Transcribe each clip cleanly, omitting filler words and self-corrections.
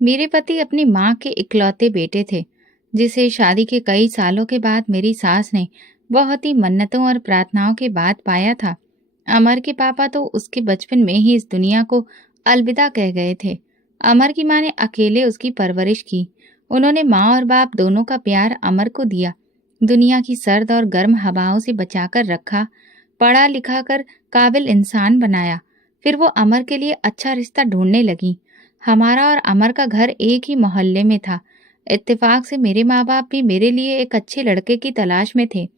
मेरे पति अपनी माँ के इकलौते बेटे थे, जिसे शादी के कई सालों के बाद मेरी सास ने बहुत ही मन्नतों और प्रार्थनाओं के बाद पाया था। अमर के पापा तो उसके बचपन में ही इस दुनिया को अलविदा कह गए थे। अमर की माँ ने अकेले उसकी परवरिश की। उन्होंने माँ और बाप दोनों का प्यार अमर को दिया। दुनिया की सर्द और गर्म हवाओं से बचाकर रखा, पढ़ा लिखा कर काबिल इंसान बनाया। फिर वो अमर के लिए अच्छा रिश्ता ढूंढने लगी। हमारा और अमर का घर एक ही मोहल्ले में था। इत्तेफाक से मेरे माँ बाप भी मेरे लिए एक अच्छे लड़के की तलाश में थे।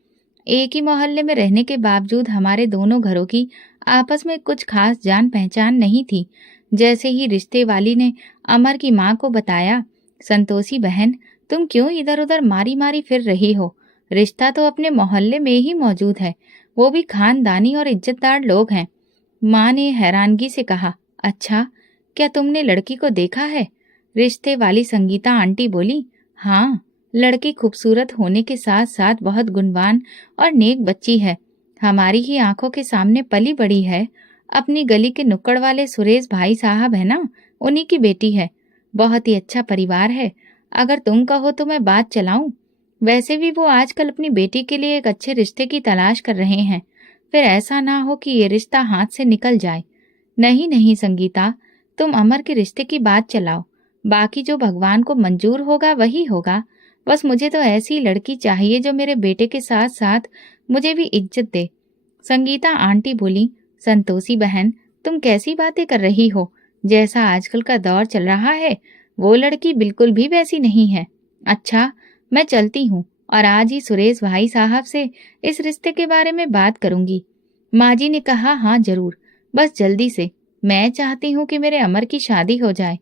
एक ही मोहल्ले में रहने के बावजूद हमारे दोनों घरों की आपस में कुछ खास जान पहचान नहीं थी। जैसे ही रिश्ते वाली ने अमर की माँ को बताया, संतोषी बहन, तुम क्यों इधर उधर मारी मारी फिर रही हो? रिश्ता तो अपने मोहल्ले में ही मौजूद है, वो भी खानदानी और इज्जतदार लोग हैं। माँ ने हैरानगी से कहा, अच्छा, क्या तुमने लड़की को देखा है? रिश्ते वाली संगीता आंटी बोली, हाँ, लड़की खूबसूरत होने के साथ साथ बहुत गुणवान और नेक बच्ची है। हमारी ही आंखों के सामने पली बड़ी है। अपनी गली के नुक्कड़ वाले सुरेश भाई साहब है ना, उन्हीं की बेटी है। बहुत ही अच्छा परिवार है। अगर तुम कहो तो मैं बात चलाऊं। वैसे भी वो आजकल अपनी बेटी के लिए एक अच्छे रिश्ते की तलाश कर रहे हैं। फिर ऐसा ना हो कि ये रिश्ता हाथ से निकल जाए। नहीं नहीं संगीता, तुम अमर के रिश्ते की बात चलाओ। बाकी जो भगवान को मंजूर होगा वही होगा। बस मुझे तो ऐसी लड़की चाहिए जो मेरे बेटे के साथ साथ मुझे भी इज्जत दे। संगीता आंटी बोली, संतोषी बहन, तुम कैसी बातें कर रही हो? जैसा आजकल का दौर चल रहा है, वो लड़की बिल्कुल भी वैसी नहीं है। अच्छा, मैं चलती हूँ और आज ही सुरेश भाई साहब से इस रिश्ते के बारे में बात करूंगी। माँ जी ने कहा, हाँ जरूर, बस जल्दी से। मैं चाहती हूँ कि मेरे अमर की शादी हो जाए।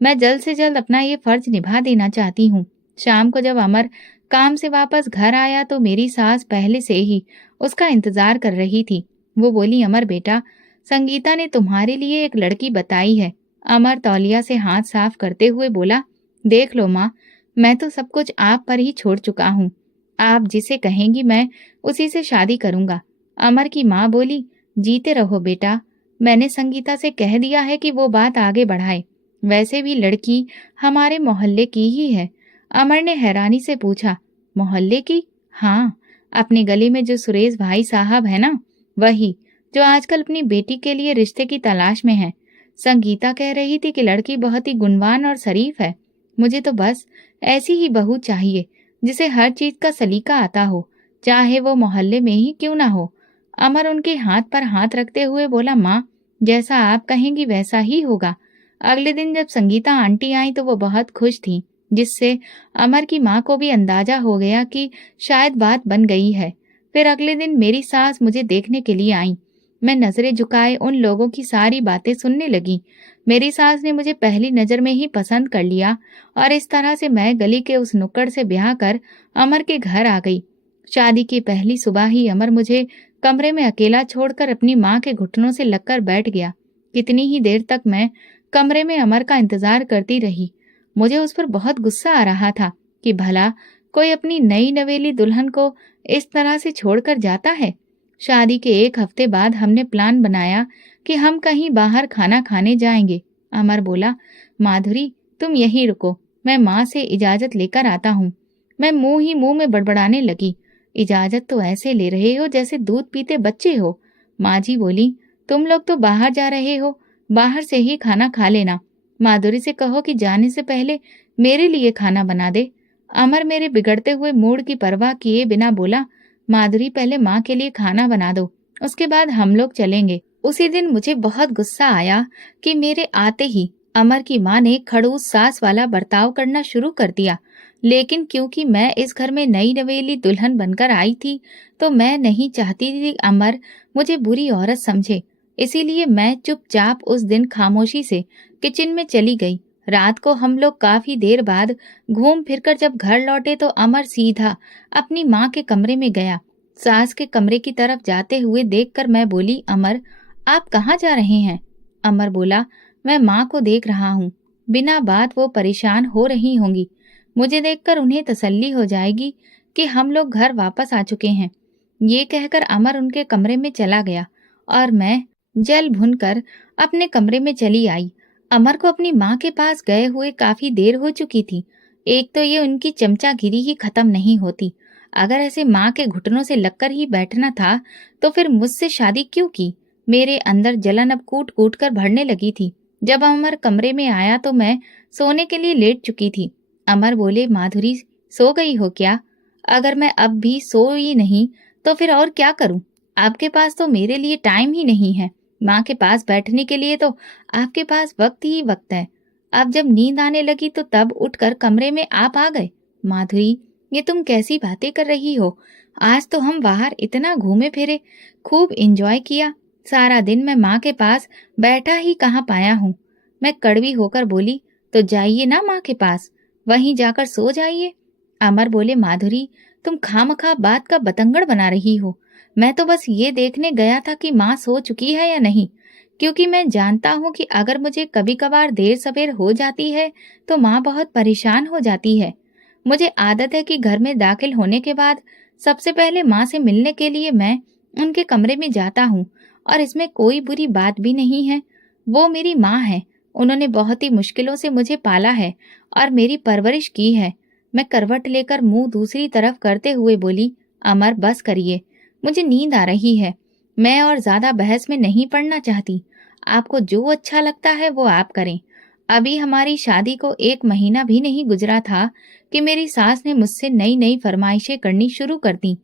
मैं जल्द से जल्द अपना ये फर्ज निभा देना चाहती हूँ। शाम को जब अमर काम से वापस घर आया तो मेरी सास पहले से ही उसका इंतजार कर रही थी। वो बोली, अमर बेटा, संगीता ने तुम्हारे लिए एक लड़की बताई है। अमर तौलिया से हाथ साफ करते हुए बोला, देख लो माँ, मैं तो सब कुछ आप पर ही छोड़ चुका हूँ। आप जिसे कहेंगी मैं उसी से शादी करूंगा। अमर की माँ बोली, जीते रहो बेटा, मैंने संगीता से कह दिया है कि वो बात आगे बढ़ाए। वैसे भी लड़की हमारे मोहल्ले की ही है। अमर ने हैरानी से पूछा, मोहल्ले की? हाँ, अपनी गली में जो सुरेश भाई साहब है ना, वही, जो आजकल अपनी बेटी के लिए रिश्ते की तलाश में है। संगीता कह रही थी कि लड़की बहुत ही गुणवान और शरीफ है। मुझे तो बस ऐसी ही बहू चाहिए जिसे हर चीज का सलीका आता हो, चाहे वो मोहल्ले में ही क्यों ना हो। अमर उनके हाथ पर हाथ रखते हुए बोला, माँ, जैसा आप कहेंगी वैसा ही होगा। अगले दिन जब संगीता आंटी आई तो वो बहुत खुश थी, जिससे अमर की माँ को भी अंदाजा हो गया कि शायद बात बन गई है। फिर अगले दिन मेरी सास मुझे देखने के लिए आई। मैं नजरें झुकाए उन लोगों की सारी बातें सुनने लगी। मेरी सास ने मुझे पहली नजर में ही पसंद कर लिया और इस तरह से मैं गली के उस नुक्कड़ से ब्याह कर अमर के घर आ गई। शादी की पहली सुबह ही अमर मुझे कमरे में अकेला छोड़कर अपनी माँ के घुटनों से लगकर बैठ गया। कितनी ही देर तक मैं कमरे में अमर का इंतजार करती रही। मुझे उस पर बहुत गुस्सा आ रहा था कि भला कोई अपनी नई नवेली दुल्हन को इस तरह से छोड़कर जाता है। शादी के एक हफ्ते बाद हमने प्लान बनाया कि हम कहीं बाहर खाना खाने जाएंगे। अमर बोला, माधुरी, तुम यहीं रुको, मैं माँ से इजाजत लेकर आता हूँ। मैं मुंह ही मुंह में बड़बड़ाने लगी, इजाजत तो ऐसे ले रहे हो जैसे दूध पीते बच्चे हो। माँ जी बोली, तुम लोग तो बाहर जा रहे हो, बाहर से ही खाना खा लेना। माधुरी से कहो कि जाने से पहले मेरे लिए खाना बना दे। अमर मेरे बिगड़ते हुए मूड की परवाह किए बिना बोला, माधुरी, पहले माँ के लिए खाना बना दो, उसके बाद हम लोग चलेंगे। उसी दिन मुझे बहुत गुस्सा आया कि मेरे आते ही अमर की माँ ने खड़ूस सास वाला बर्ताव करना शुरू कर दिया। लेकिन क्योंकि मैं इस घर में नई नवेली दुल्हन बनकर आई थी, तो मैं नहीं चाहती थी अमर मुझे बुरी औरत समझे। इसीलिए मैं चुपचाप उस दिन खामोशी से किचन में चली गई। रात को हम लोग काफी देर बाद घूम फिरकर जब घर लौटे तो अमर सीधा अपनी माँ के कमरे में गया। सास के कमरे की तरफ जाते हुए देखकर मैं बोली, अमर, आप कहाँ जा रहे हैं? अमर बोला, मैं माँ को देख रहा हूँ। बिना बात वो परेशान हो रही होंगी। मुझे देखकर उन्हें तसल्ली हो जाएगी कि हम लोग घर वापस आ चुके हैं। ये कहकर अमर उनके कमरे में चला गया और मैं जल भुनकर अपने कमरे में चली आई। अमर को अपनी माँ के पास गए हुए काफी देर हो चुकी थी। एक तो ये उनकी चमचागिरी ही खत्म नहीं होती। अगर ऐसे माँ के घुटनों से लगकर ही बैठना था तो फिर मुझसे शादी क्यों की? मेरे अंदर जलन अब कूट कूट कर भरने लगी थी। जब अमर कमरे में आया तो मैं सोने के लिए लेट चुकी थी। अमर बोले, माधुरी सो गई हो क्या? अगर मैं अब भी सोई नहीं तो फिर और क्या करूं? आपके पास तो मेरे लिए टाइम ही नहीं है। माँ के पास बैठने के लिए तो आपके पास वक्त ही वक्त है। अब जब नींद आने लगी तो तब उठकर कमरे में आप आ गए। माधुरी, ये तुम कैसी बातें कर रही हो? आज तो हम बाहर इतना घूमे फिरे, खूब एंजॉय किया। सारा दिन मैं माँ के पास बैठा ही कहाँ पाया हूँ। मैं कड़वी होकर बोली, तो जाइए ना माँ के पास, वहीं जाकर सो जाइए। अमर बोले, माधुरी तुम खामखा बात का बतंगड़ बना रही हो। मैं तो बस ये देखने गया था कि माँ सो चुकी है या नहीं, क्योंकि मैं जानता हूँ कि अगर मुझे कभी कभार देर सवेर हो जाती है तो माँ बहुत परेशान हो जाती है। मुझे आदत है कि घर में दाखिल होने के बाद सबसे पहले माँ से मिलने के लिए मैं उनके कमरे में जाता हूँ, और इसमें कोई बुरी बात भी नहीं है। वो मेरी माँ है, उन्होंने बहुत ही मुश्किलों से मुझे पाला है और मेरी परवरिश की है। मैं करवट लेकर मुंह दूसरी तरफ करते हुए बोली, अमर बस करिए, मुझे नींद आ रही है। मैं और ज्यादा बहस में नहीं पड़ना चाहती। आपको जो अच्छा लगता है वो आप करें। अभी हमारी शादी को 1 महीना भी नहीं गुजरा था कि मेरी सास ने मुझसे नई नई फरमाइशें करनी शुरू कर दी।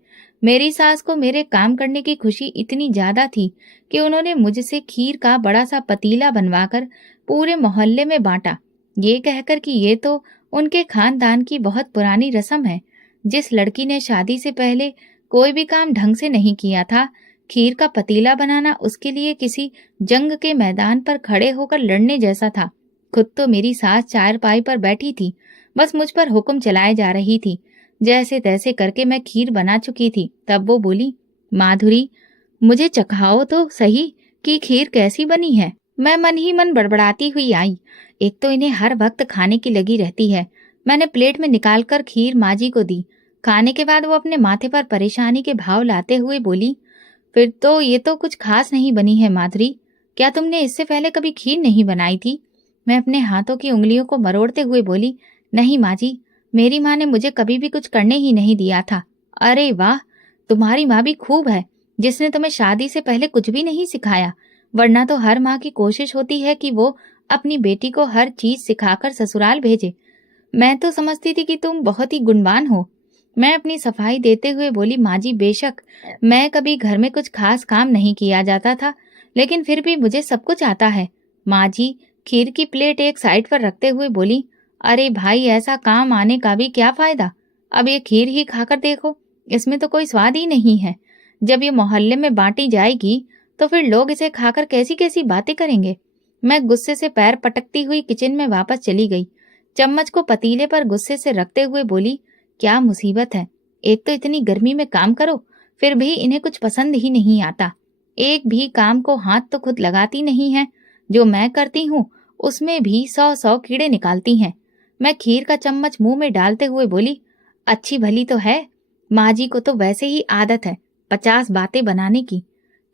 मेरी सास को मेरे काम करने की खुशी इतनी ज्यादा थी कि उन्होंने मुझसे खीर का बड़ा सा पतीला बनवाकर पूरे मोहल्ले में बांटा, ये कहकर कि ये तो उनके खानदान की बहुत पुरानी रस्म है। जिस लड़की ने शादी से पहले कोई भी काम ढंग से नहीं किया था, खीर का पतीला बनाना उसके लिए किसी जंग के मैदान पर खड़े होकर लड़ने जैसा था। खुद तो मेरी सास चारपाई पर बैठी थी, बस मुझ पर हुक्म चलाए जा रही थी। जैसे तैसे करके मैं खीर बना चुकी थी। तब वो बोली, माधुरी मुझे चखाओ तो सही कि खीर कैसी बनी है। मैं मन ही मन बड़बड़ाती हुई आई। एक तो इन्हें हर वक्त खाने की लगी रहती है। मैंने प्लेट में निकालकर खीर माँ जी को दी। खाने के बाद वो अपने माथे पर परेशानी के भाव लाते हुए बोली, फिर तो ये तो कुछ खास नहीं बनी है माधुरी। क्या तुमने इससे पहले कभी खीर नहीं बनाई थी? मैं अपने हाथों की उंगलियों को मरोड़ते हुए बोली, नहीं माँ जी, मेरी माँ ने मुझे कभी भी कुछ करने ही नहीं दिया था। अरे वाह, तुम्हारी माँ भी खूब है, जिसने तुम्हें शादी से पहले कुछ भी नहीं सिखाया। वरना तो हर माँ की कोशिश होती है कि वो अपनी बेटी को हर चीज सिखाकर ससुराल भेजे। मैं तो समझती थी कि तुम बहुत ही गुणवान हो। मैं अपनी सफाई देते हुए बोली, माँ जी बेशक मैं कभी घर में कुछ खास काम नहीं किया जाता था, लेकिन फिर भी मुझे सब कुछ आता है। माँ जी खीर की प्लेट एक साइड पर रखते हुए बोली, अरे भाई ऐसा काम आने का भी क्या फायदा। अब ये खीर ही खाकर देखो, इसमें तो कोई स्वाद ही नहीं है। जब ये मोहल्ले में बांटी जाएगी तो फिर लोग इसे खाकर कैसी कैसी बातें करेंगे। मैं गुस्से से पैर पटकती हुई किचन में वापस चली गई। चम्मच को पतीले पर गुस्से से रखते हुए बोली, क्या मुसीबत है। एक तो इतनी गर्मी में काम करो, फिर भी इन्हें कुछ पसंद ही नहीं आता। एक भी काम को हाथ तो खुद लगाती नहीं है। जो मैं करती हूँ उसमें भी 100 कीड़े निकालती हैं। मैं खीर का चम्मच मुंह में डालते हुए बोली, अच्छी भली तो है, माँ जी को तो वैसे ही आदत है 50 बातें बनाने की।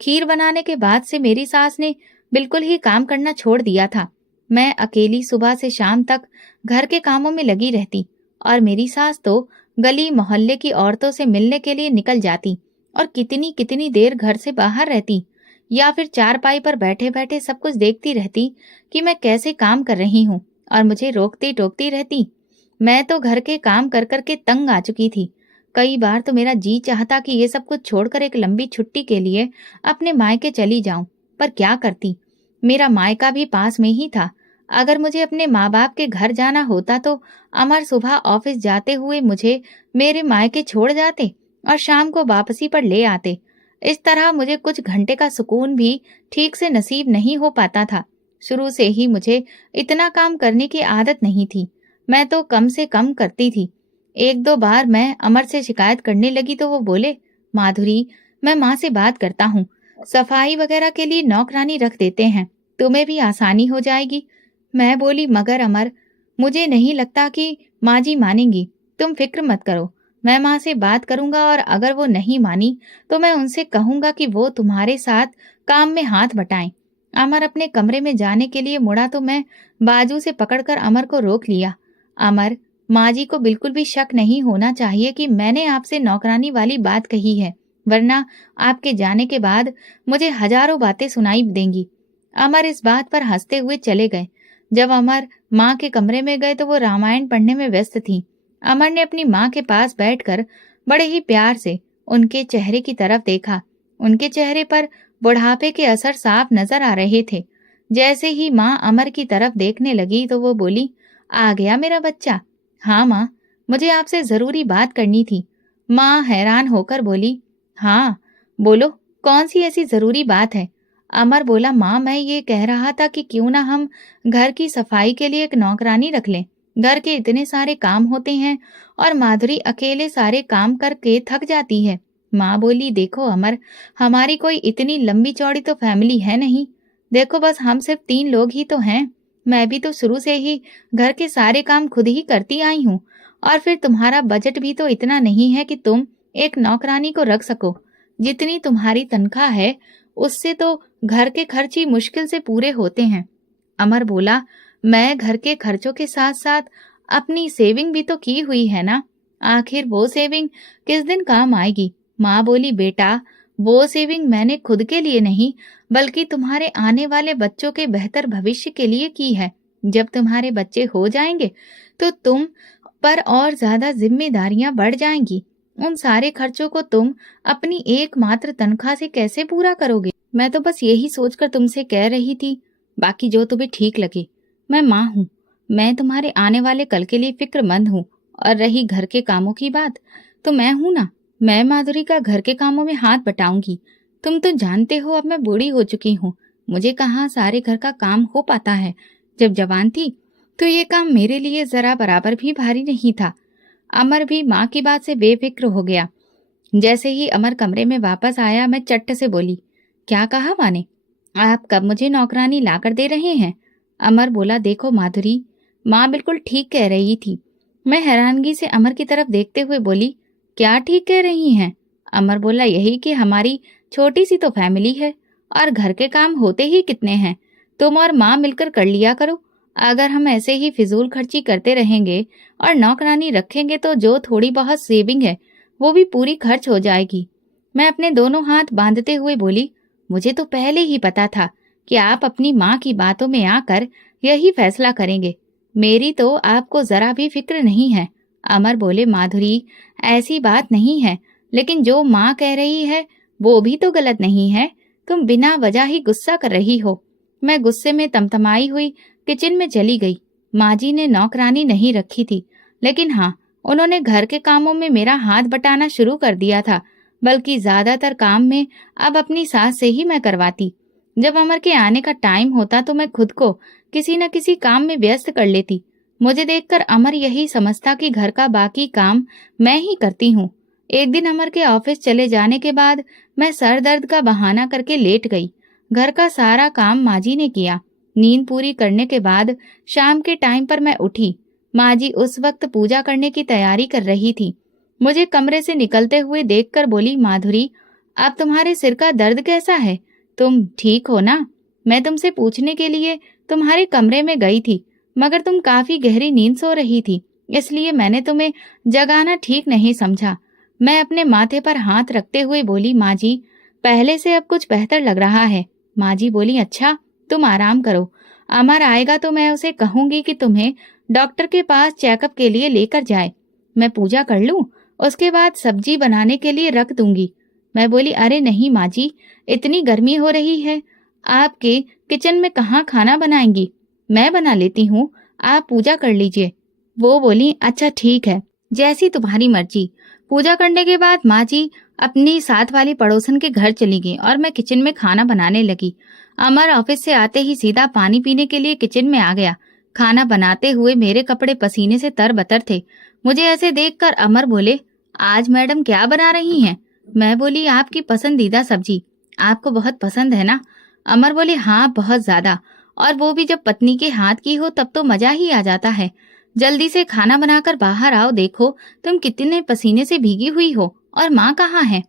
खीर बनाने के बाद से मेरी सास ने बिल्कुल ही काम करना छोड़ दिया था। मैं अकेली सुबह से शाम तक घर के कामों में लगी रहती, और मेरी सास तो गली मोहल्ले की औरतों से मिलने के लिए निकल जाती और कितनी कितनी देर घर से बाहर रहती, या फिर चारपाई पर बैठे बैठे सब कुछ देखती रहती कि मैं कैसे काम कर रही हूँ, और मुझे रोकती टोकती रहती। मैं तो घर के काम कर कर के तंग आ चुकी थी। कई बार तो मेरा जी चाहता कि ये सब कुछ छोड़कर एक लंबी छुट्टी के लिए अपने मायके चली जाऊं, पर क्या करती। मेरा मायका भी पास में ही था। अगर मुझे अपने माँ बाप के घर जाना होता तो अमर सुबह ऑफिस जाते हुए मुझे मेरे मायके छोड़ जाते और शाम को वापसी पर ले आते। इस तरह मुझे कुछ घंटे का सुकून भी ठीक से नसीब नहीं हो पाता था। शुरू से ही मुझे इतना काम करने की आदत नहीं थी। मैं तो कम से कम करती थी। एक दो बार मैं अमर से शिकायत करने लगी तो वो बोले, माधुरी मैं माँ से बात करता हूँ, सफाई वगैरह के लिए नौकरानी रख देते हैं, तुम्हें भी आसानी हो जाएगी। मैं बोली, मगर अमर मुझे नहीं लगता कि माँ जी मानेंगी। तुम फिक्र मत करो, मैं माँ से बात करूंगा, और अगर वो नहीं मानी तो मैं उनसे कहूंगा कि वो तुम्हारे साथ काम में हाथ बटाएं। अमर अपने कमरे में जाने के लिए मुड़ा तो मैं बाजू से पकड़कर अमर को रोक लिया। अमर, माँ जी को बिल्कुल भी शक नहीं होना चाहिए कि मैंने आपसे नौकरानी वाली बात कही है, वरना आपके जाने के बाद मुझे हजारों बातें सुनाई देंगी। अमर इस बात पर हंसते हुए चले गए। जब अमर माँ के कमरे में गए तो वो रामायण पढ़ने में व्यस्त थी। अमर ने अपनी माँ के पास बैठकर बड़े ही प्यार से उनके चेहरे की तरफ देखा। उनके चेहरे पर बुढ़ापे के असर साफ नजर आ रहे थे। जैसे ही माँ अमर की तरफ देखने लगी तो वो बोली, आ गया मेरा बच्चा। हाँ माँ, मुझे आपसे जरूरी बात करनी थी। माँ हैरान होकर बोली, हाँ बोलो, कौन सी ऐसी जरूरी बात है? अमर बोला, माँ मैं ये कह रहा था कि क्यों ना हम घर की सफाई के लिए एक नौकरानी रख लें। घर के इतने सारे काम होते हैं और माधुरी अकेले सारे काम करके थक जाती है। माँ बोली, देखो अमर, हमारी कोई इतनी लंबी चौड़ी तो फैमिली है नहीं। देखो बस हम सिर्फ 3 लोग ही तो हैं। मैं भी तो शुरू से ही घर के सारे काम खुद ही करती आई हूँ। और फिर तुम्हारा बजट भी तो इतना नहीं है कि तुम एक नौकरानी को रख सको। जितनी तुम्हारी तनख्वाह है उससे तो घर के खर्च ही मुश्किल से पूरे होते हैं। अमर बोला, मैं घर के खर्चों के साथ साथ अपनी सेविंग भी तो की हुई है ना। आखिर वो सेविंग किस दिन काम आएगी? माँ बोली, बेटा वो सेविंग मैंने खुद के लिए नहीं बल्कि तुम्हारे आने वाले बच्चों के बेहतर भविष्य के लिए की है। जब तुम्हारे बच्चे हो जाएंगे तो तुम पर और ज्यादा जिम्मेदारियां बढ़ जाएंगी। उन सारे खर्चों को तुम अपनी एकमात्र तनख्वाह से कैसे पूरा करोगे? मैं तो बस यही सोचकर तुमसे कह रही थी, बाकी जो तुम्हें ठीक लगे। मैं माँ हूँ, मैं तुम्हारे आने वाले कल के लिए फिक्रमंद हूँ। और रही घर के कामों की बात, तो मैं हूं ना, मैं माधुरी का घर के कामों में हाथ बटाऊंगी। तुम तो जानते हो अब मैं बूढ़ी हो चुकी हूँ, मुझे कहाँ सारे घर का काम हो पाता है। जब जवान थी तो ये काम मेरे लिए जरा बराबर भी भारी नहीं था। अमर भी माँ की बात से बेफिक्र हो गया। जैसे ही अमर कमरे में वापस आया मैं चट्ट से बोली, क्या कहा माँ ने? आप कब मुझे नौकरानी ला कर दे रहे हैं? अमर बोला, देखो माधुरी, माँ बिल्कुल ठीक कह रही थी। मैं हैरानगी से अमर की तरफ देखते हुए बोली, क्या ठीक कह रही हैं? अमर बोला, यही कि हमारी छोटी सी तो फैमिली है और घर के काम होते ही कितने हैं, तुम और माँ मिलकर कर लिया करो। अगर हम ऐसे ही फिजूल खर्ची करते रहेंगे और नौकरानी रखेंगे तो जो थोड़ी बहुत सेविंग है वो भी पूरी खर्च हो जाएगी। मैं अपने दोनों हाथ बांधते हुए बोली, मुझे तो पहले ही पता था कि आप अपनी माँ की बातों में आकर यही फैसला करेंगे। मेरी तो आपको जरा भी फिक्र नहीं है। अमर बोले, माधुरी ऐसी बात नहीं है, लेकिन जो माँ कह रही है वो भी तो गलत नहीं है। तुम बिना वजह ही गुस्सा कर रही हो। मैं गुस्से में तमतमाई हुई किचन में चली गई। माँ जी ने नौकरानी नहीं रखी थी, लेकिन हाँ, उन्होंने घर के कामों में मेरा हाथ बटाना शुरू कर दिया था। बल्कि ज्यादातर काम में अब अपनी सास से ही मैं करवाती। जब अमर के आने का टाइम होता तो मैं खुद को किसी न किसी काम में व्यस्त कर लेती। मुझे देखकर अमर यही समझता कि घर का बाकी काम मैं ही करती हूँ। एक दिन अमर के ऑफिस चले जाने के बाद मैं सर दर्द का बहाना करके लेट गई। घर का सारा काम माँ जी ने किया। नींद पूरी करने के बाद शाम के टाइम पर मैं उठी। माँ जी उस वक्त पूजा करने की तैयारी कर रही थी। मुझे कमरे से निकलते हुए देखकर बोली, माधुरी अब तुम्हारे सिर का दर्द कैसा है? तुम ठीक हो ना? मैं तुमसे पूछने के लिए तुम्हारे कमरे में गई थी, मगर तुम काफी गहरी नींद सो रही थी, इसलिए मैंने तुम्हें जगाना ठीक नहीं समझा। मैं अपने माथे पर हाथ रखते हुए बोली, माँ जी पहले से अब कुछ बेहतर लग रहा है। माँ जी बोली, अच्छा तुम आराम करो, अमर आएगा तो मैं उसे कहूंगी कि तुम्हें डॉक्टर के पास चेकअप के लिए लेकर जाए। मैं पूजा कर लूं, उसके बाद सब्जी बनाने के लिए रख दूंगी। मैं बोली, अरे नहीं माँ जी, इतनी गर्मी हो रही है, आपके किचन में कहाँ खाना बनाएंगी, मैं बना लेती हूँ, आप पूजा कर लीजिए। वो बोली, अच्छा ठीक है, जैसी तुम्हारी मर्जी। पूजा करने के बाद माँ जी अपनी साथ वाली पड़ोसन के घर चली गई और मैं किचन में खाना बनाने लगी। अमर ऑफिस से आते ही सीधा पानी पीने के लिए किचन में आ गया। खाना बनाते हुए मेरे कपड़े पसीने से तरबतर थे। मुझे ऐसे देखकर अमर बोले, आज मैडम क्या बना रही हैं? मैं बोली, आपकी पसंदीदा सब्जी। आपको बहुत पसंद है ना? अमर बोले, हाँ बहुत ज्यादा, और वो भी जब पत्नी के हाथ की हो तब तो मजा ही आ जाता है। जल्दी से खाना बनाकर बाहर आओ, देखो तुम कितने पसीने से भीगी हुई हो। और माँ कहाँ है?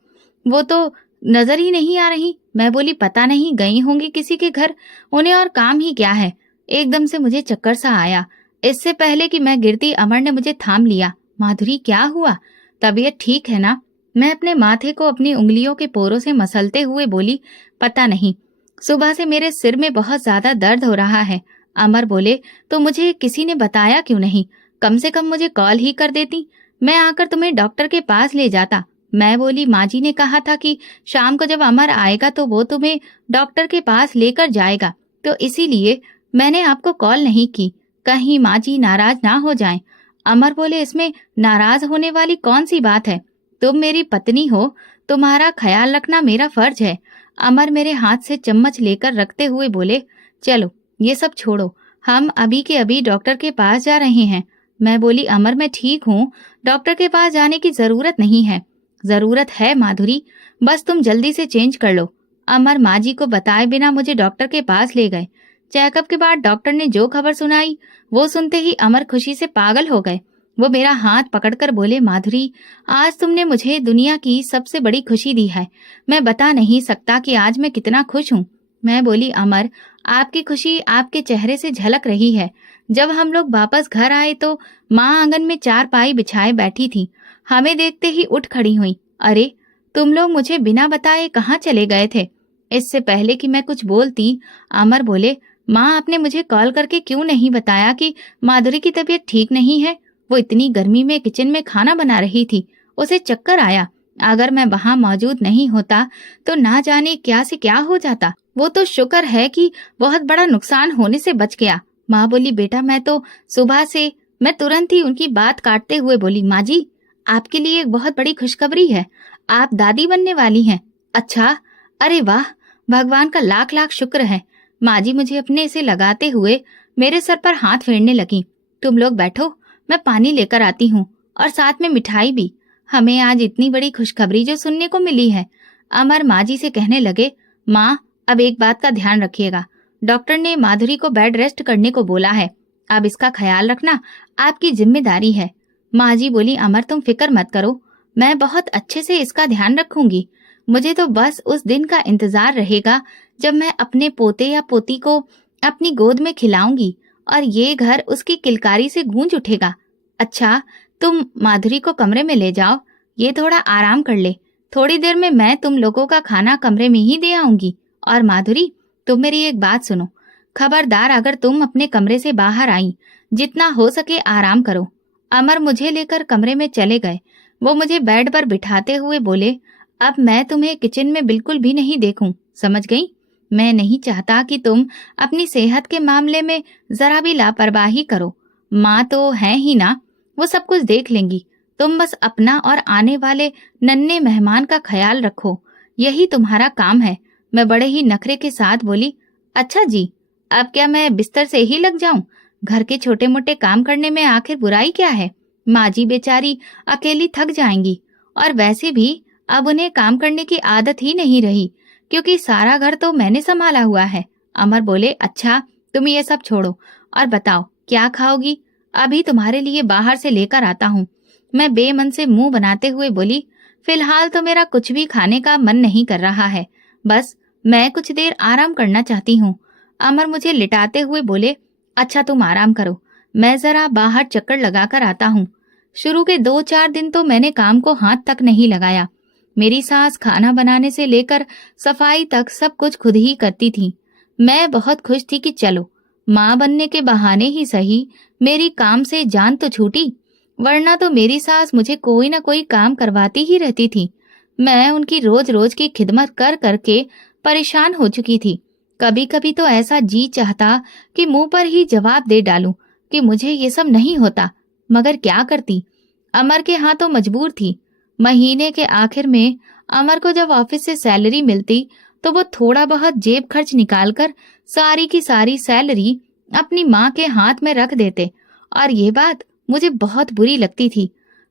वो तो नजर ही नहीं आ रही। मैं बोली पता नहीं गई होंगी किसी के घर, उन्हें और काम ही क्या है। एकदम से मुझे चक्कर सा आया। इससे पहले कि मैं गिरती अमर ने मुझे थाम लिया। माधुरी क्या हुआ? तबीयत ठीक है ना? मैं अपने माथे को अपनी उंगलियों के पोरों से मसलते हुए बोली, पता नहीं, सुबह से मेरे सिर में बहुत ज्यादा दर्द हो रहा है। अमर बोले, तो मुझे किसी ने बताया क्यों नहीं? कम से कम मुझे कॉल ही कर देती, मैं आकर तुम्हें डॉक्टर के पास ले जाता। मैं बोली, माँ जी ने कहा था कि शाम को जब अमर आएगा तो वो तुम्हें डॉक्टर के पास लेकर जाएगा, तो इसीलिए मैंने आपको कॉल नहीं की, कहीं माँ जी नाराज ना हो जाएं। अमर बोले, इसमें नाराज होने वाली कौन सी बात है? तुम मेरी पत्नी हो, तुम्हारा ख्याल रखना मेरा फर्ज है। अमर मेरे हाथ से चम्मच लेकर रखते हुए बोले, चलो ये सब छोड़ो, हम अभी के अभी डॉक्टर के पास जा रहे हैं। मैं बोली, अमर मैं ठीक हूँ, डॉक्टर के पास जाने की जरूरत नहीं है। जरूरत है माधुरी, बस तुम जल्दी से चेंज कर लो। अमर माँ जी को बताए बिना मुझे डॉक्टर के पास ले गए। चेकअप के बाद डॉक्टर ने जो खबर सुनाई, वो सुनते ही अमर खुशी से पागल हो गए। वो मेरा हाथ पकड़कर बोले, माधुरी, आज तुमने मुझे दुनिया की सबसे बड़ी खुशी दी है। मैं बता नहीं सकता कि आज मैं कितना खुश हूँ। मैं बोली, अमर, आपकी खुशी आपके चेहरे से झलक रही है। जब हम लोग वापस घर आए तो माँ आंगन में चारपाई बिछाए बैठी थी। हमें देखते ही उठ खड़ी हुई। अरे, तुम लोग मुझे बिना बताए कहाँ चले गए थे? इससे पहले कि मैं कुछ बोलती, अमर बोले, माँ आपने मुझे कॉल करके क्यों नहीं बताया कि माधुरी की तबीयत ठीक नहीं है? वो इतनी गर्मी में किचन में खाना बना रही थी, उसे चक्कर आया। अगर मैं वहां मौजूद नहीं होता तो ना जाने क्या से क्या हो जाता। वो तो शुक्र है कि बहुत बड़ा नुकसान होने से बच गया। माँ बोली, बेटा मैं तो सुबह से, मैं तुरंत ही उनकी बात काटते हुए बोली, माँ जी, आपके लिए एक बहुत बड़ी खुशखबरी है, आप दादी बनने वाली हैं। अच्छा, अरे वाह, भगवान का लाख लाख शुक्र है। माँ जी मुझे अपने से लगाते हुए मेरे सर पर हाथ फेरने लगी। तुम लोग बैठो, मैं पानी लेकर आती हूँ, और साथ में मिठाई भी। हमें आज इतनी बड़ी खुशखबरी जो सुनने को मिली है। अमर माँ जी से कहने लगे, माँ अब एक बात का ध्यान रखिएगा, डॉक्टर ने माधुरी को बेड रेस्ट करने को बोला है, अब इसका ख्याल रखना आपकी जिम्मेदारी है। माँ जी बोली, अमर तुम फिक्र मत करो, मैं बहुत अच्छे से इसका ध्यान रखूंगी। मुझे तो बस उस दिन का इंतजार रहेगा जब मैं अपने पोते या पोती को अपनी गोद में खिलाऊंगी और ये घर उसकी किलकारी से गूंज उठेगा। अच्छा, तुम माधुरी को कमरे में ले जाओ, ये थोड़ा आराम कर ले। थोड़ी देर में मैं तुम लोगों का खाना कमरे में ही दे आऊंगी। और माधुरी, तुम मेरी एक बात सुनो, खबरदार अगर तुम अपने कमरे से बाहर आई, जितना हो सके आराम करो। अमर मुझे लेकर कमरे में चले गए। वो मुझे बेड पर बिठाते हुए बोले, अब मैं तुम्हें किचन में बिल्कुल भी नहीं देखूं, समझ गई? मैं नहीं चाहता कि तुम अपनी सेहत के मामले में जरा भी लापरवाही करो। माँ तो है ही ना, वो सब कुछ देख लेंगी। तुम बस अपना और आने वाले नन्हे मेहमान का ख्याल रखो, यही तुम्हारा काम है। मैं बड़े ही नखरे के साथ बोली, अच्छा जी, अब क्या मैं बिस्तर से ही लग जाऊं? घर के छोटे मोटे काम करने में आखिर बुराई क्या है? माँ जी बेचारी अकेली थक जाएंगी, और वैसे भी अब उन्हें काम करने की आदत ही नहीं रही, क्योंकि सारा घर तो मैंने संभाला हुआ है। अमर बोले, अच्छा तुम ये सब छोड़ो और बताओ क्या खाओगी? अभी तुम्हारे लिए बाहर से लेकर आता हूँ। मैं बेमन से मुंह बनाते हुए बोली, फिलहाल तो मेरा कुछ भी खाने का मन नहीं कर रहा है, बस मैं कुछ देर आराम करना चाहती हूँ। अमर मुझे लिटाते हुए बोले, अच्छा तुम आराम करो, मैं जरा बाहर चक्कर लगाकर आता हूँ। शुरू के 2-4 दिन तो मैंने काम को हाथ तक नहीं लगाया। मेरी सास खाना बनाने से लेकर सफाई तक सब कुछ खुद ही करती थी। मैं बहुत खुश थी कि चलो माँ बनने के बहाने ही सही मेरी काम से जान तो छूटी, वरना तो मेरी सास मुझे कोई ना कोई काम करवाती ही रहती थी। मैं उनकी रोज रोज की खिदमत कर करके परेशान हो चुकी थी। कभी कभी तो ऐसा जी चाहता कि मुंह पर ही जवाब दे डालूं कि मुझे ये सब नहीं होता, मगर क्या करती, अमर के हाथों मजबूर थी। महीने के आखिर में अमर को जब ऑफिस से सैलरी मिलती तो वो थोड़ा बहुत जेब खर्च निकालकर सारी की सारी सैलरी अपनी माँ के हाथ में रख देते, और ये बात मुझे बहुत बुरी लगती थी।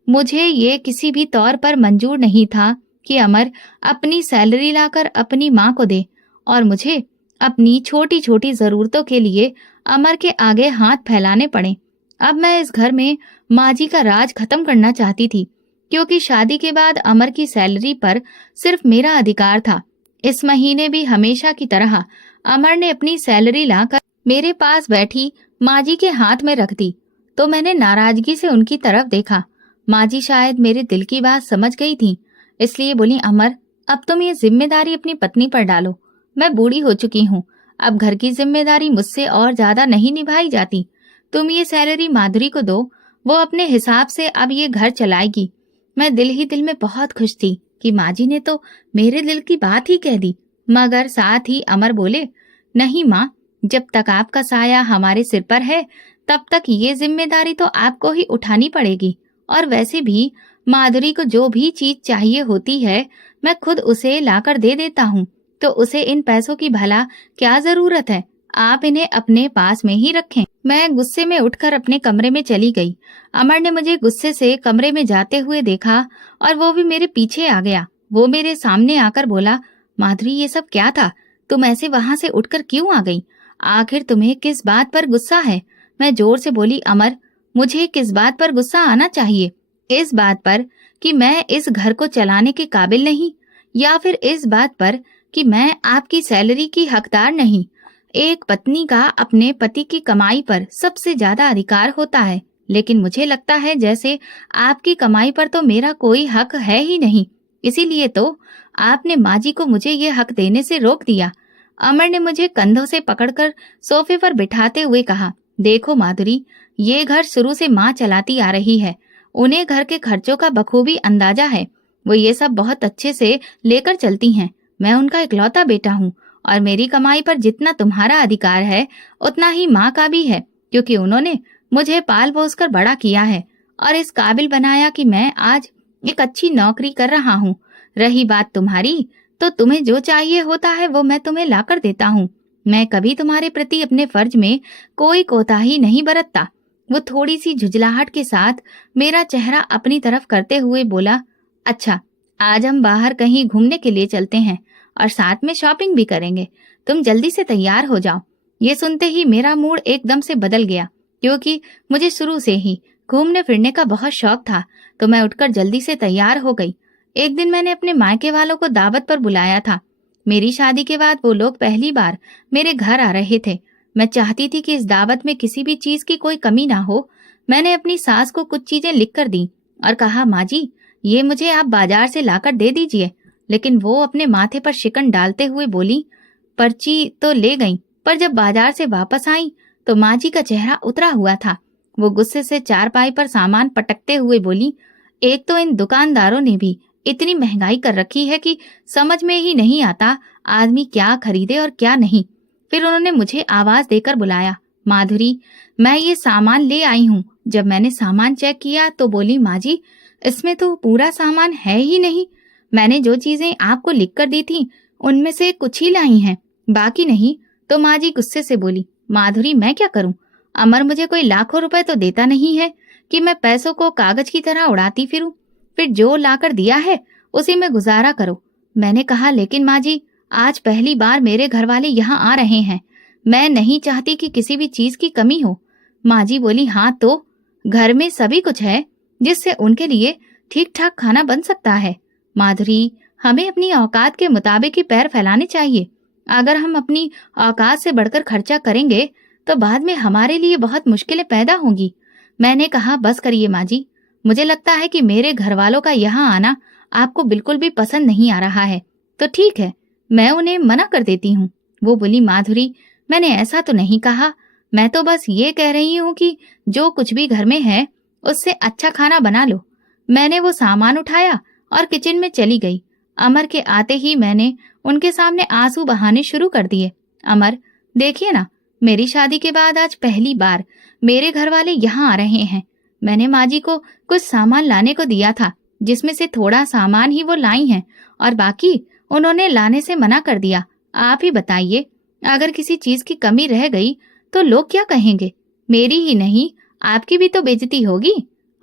मुझे ये किसी भी तौर पर मंजूर नहीं था कि अमर अपनी सैलरी लाकर अपनी माँ को दे और मुझे अपनी छोटी छोटी जरूरतों के लिए अमर के आगे हाथ फैलाने पड़े। अब मैं इस घर में माँ जी का राज खत्म करना चाहती थी, क्योंकि शादी के बाद अमर की सैलरी पर सिर्फ मेरा अधिकार था। इस महीने भी हमेशा की तरह अमर ने अपनी सैलरी लाकर मेरे पास बैठी माँ जी के हाथ में रख दी, तो मैंने नाराजगी से उनकी तरफ देखा। माँ जी शायद मेरे दिल की बात समझ गई थी, इसलिए बोली, अमर, अब तुम ये जिम्मेदारी अपनी पत्नी पर डालो। मैं बूढ़ी हो चुकी हूँ, अब घर की जिम्मेदारी मुझसे और ज्यादा नहीं निभाई जाती। तुम ये सैलरी माधुरी को दो, वो अपने हिसाब से अब ये घर चलाएगी। मैं दिल ही दिल में बहुत खुश थी कि माँ जी ने तो मेरे दिल की बात ही कह दी। मगर साथ ही अमर बोले, नहीं माँ, जब तक आपका साया हमारे सिर पर है तब तक ये जिम्मेदारी तो आपको ही उठानी पड़ेगी। और वैसे भी माधुरी को जो भी चीज चाहिए होती है मैं खुद उसे लाकर दे देता हूँ, तो उसे इन पैसों की भला क्या जरूरत है। आप इन्हें अपने पास में ही रखें। मैं गुस्से में उठकर अपने कमरे में चली गई। अमर ने मुझे गुस्से से कमरे में जाते हुए देखा और वो भी मेरे पीछे आ गया। वो मेरे सामने आकर बोला, माधुरी, ये सब क्या था? तुम ऐसे वहां से उठकर क्यों आ गई? आखिर तुम्हें किस बात पर गुस्सा है? मैं जोर से बोली, अमर, मुझे किस बात पर गुस्सा आना चाहिए? इस बात पर कि मैं इस घर को चलाने के काबिल नहीं, या फिर इस बात पर कि मैं आपकी सैलरी की हकदार नहीं? एक पत्नी का अपने पति की कमाई पर सबसे ज्यादा अधिकार होता है, लेकिन मुझे लगता है जैसे आपकी कमाई पर तो मेरा कोई हक है ही नहीं। इसीलिए तो आपने माँ जी को मुझे ये हक देने से रोक दिया। अमर ने मुझे कंधों से पकड़कर सोफे पर बिठाते हुए कहा, देखो माधुरी, ये घर शुरू से माँ चलाती आ रही है। उन्हें घर के खर्चों का बखूबी अंदाजा है। वो ये सब बहुत अच्छे से लेकर चलती हैं। मैं उनका इकलौता बेटा हूँ और मेरी कमाई पर जितना तुम्हारा अधिकार है उतना ही माँ का भी है, क्योंकि उन्होंने मुझे पाल पोस कर बड़ा किया है और इस काबिल बनाया कि मैं आज एक अच्छी नौकरी कर रहा हूँ। रही बात तुम्हारी, तो तुम्हें जो चाहिए होता है वो मैं तुम्हें लाकर देता हूँ। मैं कभी तुम्हारे प्रति अपने फर्ज में कोई कोताही नहीं बरतता। वो थोड़ी सी झुंझलाहट के साथ मेरा चेहरा अपनी तरफ करते हुए बोला, अच्छा, आज हम बाहर कहीं घूमने के लिए चलते हैं और साथ में शॉपिंग भी करेंगे। तुम जल्दी से तैयार हो जाओ। ये सुनते ही मेरा मूड एकदम से बदल गया, क्योंकि मुझे शुरू से ही घूमने फिरने का बहुत शौक था। तो मैं उठकर जल्दी से तैयार हो गई। एक दिन मैंने अपने मायके वालों को दावत पर बुलाया था। मेरी शादी के बाद वो लोग पहली बार मेरे घर आ रहे थे। मैं चाहती थी कि इस दावत में किसी भी चीज की कोई कमी ना हो। मैंने अपनी सास को कुछ चीजें लिख कर दी और कहा, माँ जी, ये मुझे आप बाजार से लाकर दे दीजिए। लेकिन वो अपने माथे पर शिकन डालते हुए बोली, पर्ची तो ले गई, पर जब बाजार से वापस आई तो माँ जी का चेहरा उतरा हुआ था। वो गुस्से से चारपाई पर सामान पटकते हुए बोली, एक तो इन दुकानदारों ने भी इतनी महंगाई कर रखी है कि समझ में ही नहीं आता आदमी क्या खरीदे और क्या नहीं। फिर उन्होंने मुझे आवाज देकर बुलाया, माधुरी, मैं ये सामान ले आई हूँ। जब मैंने सामान चेक किया तो बोली, माँ जी, इसमें तो पूरा सामान है ही नहीं। मैंने जो चीजें आपको लिख कर दी थी उनमें से कुछ ही लाई हैं, बाकी नहीं। तो माँ जी गुस्से से बोली, माधुरी, मैं क्या करूं? अमर मुझे कोई लाखों रुपए तो देता नहीं है कि मैं पैसों को कागज की तरह उड़ाती फिरूं। फिर जो लाकर दिया है उसी में गुजारा करो। मैंने कहा, लेकिन माँ जी, आज पहली बार मेरे घर वाले यहाँ आ रहे हैं। मैं नहीं चाहती कि किसी भी चीज की कमी हो। माँ जी बोली, हाँ तो घर में सभी कुछ है जिससे उनके लिए ठीक ठाक खाना बन सकता है। माधुरी, हमें अपनी औकात के मुताबिक ही पैर फैलाने चाहिए। अगर हम अपनी औकात से बढ़कर खर्चा करेंगे तो बाद में हमारे लिए बहुत मुश्किलें पैदा होंगी। मैंने कहा, बस करिए माँ जी, मुझे लगता है कि मेरे घर वालों का यहाँ आना आपको बिल्कुल भी पसंद नहीं आ रहा है, तो ठीक है, मैं उन्हें मना कर देती हूँ। वो बोली, माधुरी, मैंने ऐसा तो नहीं कहा। मैं तो बस ये कह रही हूँ कि जो कुछ भी घर में है उससे अच्छा खाना बना लो। मैंने वो सामान उठाया और किचन में चली गई। अमर के आते ही मैंने उनके सामने आंसू बहाने शुरू कर दिए। अमर, देखिए ना, मेरी शादी के बाद आज पहली बार मेरे घर वाले यहाँ आ रहे हैं। मैंने माँ जी को कुछ सामान लाने को दिया था, जिसमें से थोड़ा सामान ही वो लाई हैं और बाकी उन्होंने लाने से मना कर दिया। आप ही बताइए, अगर किसी चीज की कमी रह गई तो लोग क्या कहेंगे? मेरी ही नहीं, आपकी भी तो बेइज्जती होगी।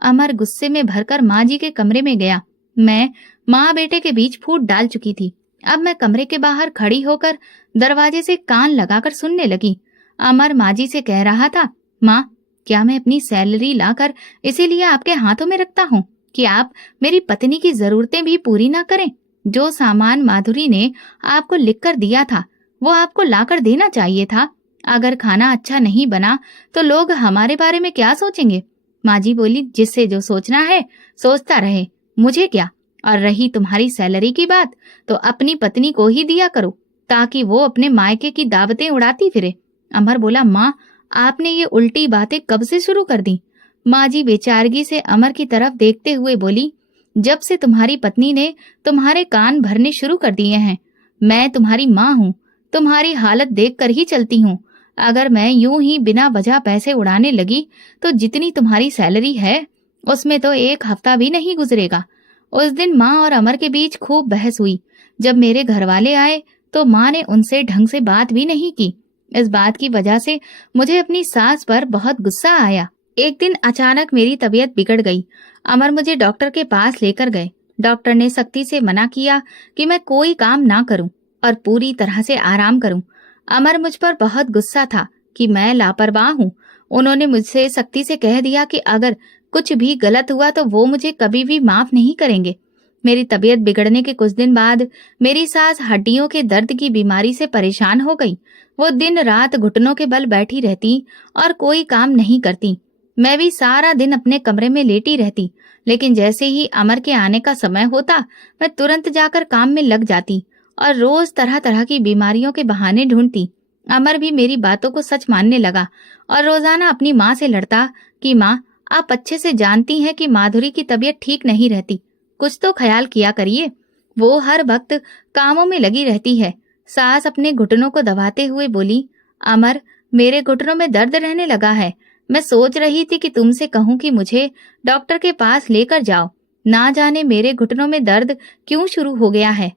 अमर गुस्से में भरकर माँ जी के कमरे में गया। मैं माँ बेटे के बीच फूट डाल चुकी थी। अब मैं कमरे के बाहर खड़ी होकर दरवाजे से कान लगाकर सुनने लगी। अमर माँ जी से कह रहा था, माँ, क्या मैं अपनी सैलरी लाकर इसीलिए आपके हाथों में रखता हूँ कि आप मेरी पत्नी की जरूरतें भी पूरी ना करें? जो सामान माधुरी ने आपको लिखकर दिया था वो आपको लाकर देना चाहिए था। अगर खाना अच्छा नहीं बना तो लोग हमारे बारे में क्या सोचेंगे? माँ जी बोली, जिससे जो सोचना है सोचता रहे, मुझे क्या। और रही तुम्हारी सैलरी की बात, तो अपनी पत्नी को ही दिया करो ताकि वो अपने मायके की दावतें उड़ाती फिरे। अमर बोला, माँ आपने ये उल्टी बातें कब से शुरू कर दी? माँ जी बेचारगी से अमर की तरफ देखते हुए बोली, जब से तुम्हारी पत्नी ने तुम्हारे कान भरने शुरू कर दिए हैं। मैं तुम्हारी माँ हूँ, तुम्हारी हालत देखकर ही चलती हूँ। अगर मैं यूं ही बिना वजह पैसे उड़ाने लगी तो जितनी तुम्हारी सैलरी है उसमें तो एक हफ्ता भी नहीं गुजरेगा। उस दिन माँ और अमर के बीच खूब बहस हुई। जब मेरे घर वाले आए तो माँ ने उनसे ढंग से बात भी नहीं की। इस बात की वजह से मुझे अपनी सास पर बहुत गुस्सा आया। एक दिन अचानक मेरी तबीयत बिगड़ गई। अमर मुझे डॉक्टर के पास लेकर गए। डॉक्टर ने सख्ती से मना किया कि मैं कोई काम ना करूं और पूरी तरह से आराम करूं। अमर मुझ पर बहुत गुस्सा था कि मैं लापरवाह हूँ। उन्होंने मुझसे सख्ती से कह दिया कि अगर कुछ भी गलत हुआ तो वो मुझे कभी भी माफ नहीं करेंगे। मेरी तबीयत बिगड़ने के कुछ दिन बाद मेरी सास हड्डियों के दर्द की बीमारी से परेशान हो गई। वो दिन रात घुटनों के बल बैठी रहती और कोई काम नहीं करती। मैं भी सारा दिन अपने कमरे में लेटी रहती, लेकिन जैसे ही अमर के आने का समय होता मैं तुरंत जाकर काम में लग जाती और रोज तरह तरह की बीमारियों के बहाने ढूंढती। अमर भी मेरी बातों को सच मानने लगा और रोजाना अपनी माँ से लड़ता कि माँ, आप अच्छे से जानती हैं कि माधुरी की तबीयत ठीक नहीं रहती, कुछ तो ख्याल किया करिए। वो हर वक्त कामों में लगी रहती है। सास अपने घुटनों को दबाते हुए बोली, अमर मेरे घुटनों में दर्द रहने लगा है। मैं सोच रही थी कि तुमसे कहूँ कि मुझे डॉक्टर के पास लेकर जाओ। ना जाने मेरे घुटनों में दर्द क्यों शुरू हो गया है।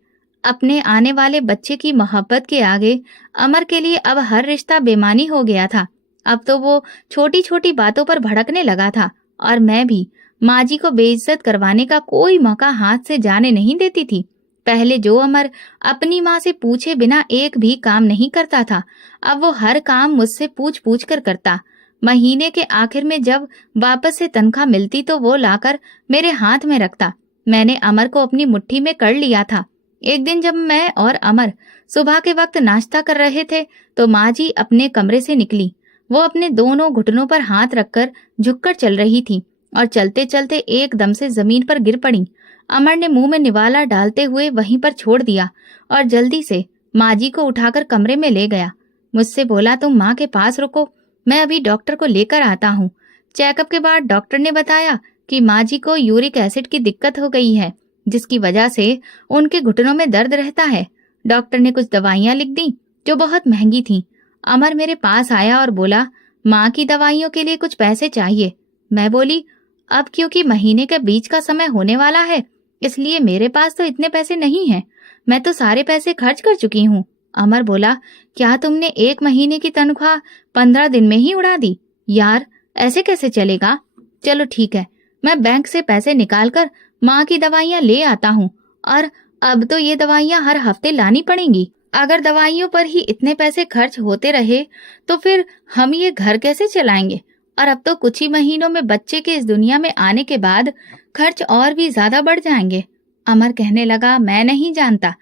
अपने आने वाले बच्चे की मोहब्बत के आगे अमर के लिए अब हर रिश्ता बेमानी हो गया था। अब तो वो छोटी छोटी बातों पर भड़कने लगा था और मैं भी माँ जी को बेइज्जत करवाने का कोई मौका हाथ से जाने नहीं देती थी। पहले जो अमर अपनी माँ से पूछे बिना एक भी काम नहीं करता था, अब वो हर काम मुझसे पूछ पूछ कर करता। महीने के आखिर में जब वापस से तनख्वाह मिलती तो वो लाकर मेरे हाथ में रखता। मैंने अमर को अपनी मुट्ठी में कर लिया था। एक दिन जब मैं और अमर सुबह के वक्त नाश्ता कर रहे थे तो माँ जी अपने कमरे से निकली। वो अपने दोनों घुटनों पर हाथ रखकर झुककर चल रही थी और चलते चलते एकदम से जमीन पर गिर पड़ी। अमर ने मुंह में निवाला डालते हुए वहीं पर छोड़ दिया और जल्दी से माँ जी को उठाकर कमरे में ले गया। मुझसे बोला, तुम माँ के पास रुको, मैं अभी डॉक्टर को लेकर आता हूँ। चेकअप के बाद डॉक्टर ने बताया कि माँ जी को यूरिक एसिड की दिक्कत हो गई है, जिसकी वजह से उनके घुटनों में दर्द रहता है। डॉक्टर ने कुछ दवाइयाँ लिख दी जो बहुत महंगी थीं। अमर मेरे पास आया और बोला, माँ की दवाइयों के लिए कुछ पैसे चाहिए। मैं बोली, अब क्योंकि महीने के बीच का समय होने वाला है इसलिए मेरे पास तो इतने पैसे नहीं हैं, मैं तो सारे पैसे खर्च कर चुकी हूँ। अमर बोला, क्या तुमने एक महीने की तनख्वाह 15 दिन में ही उड़ा दी? यार ऐसे कैसे चलेगा। चलो ठीक है, मैं बैंक से पैसे निकालकर माँ की दवाइयाँ ले आता हूँ और अब तो ये दवाइयाँ हर हफ्ते लानी पड़ेंगी। अगर दवाइयों पर ही इतने पैसे खर्च होते रहे तो फिर हम ये घर कैसे चलाएंगे। और अब तो कुछ ही महीनों में बच्चे के इस दुनिया में आने के बाद खर्च और भी ज्यादा बढ़ जाएंगे। अमर कहने लगा, मैं नहीं जानता,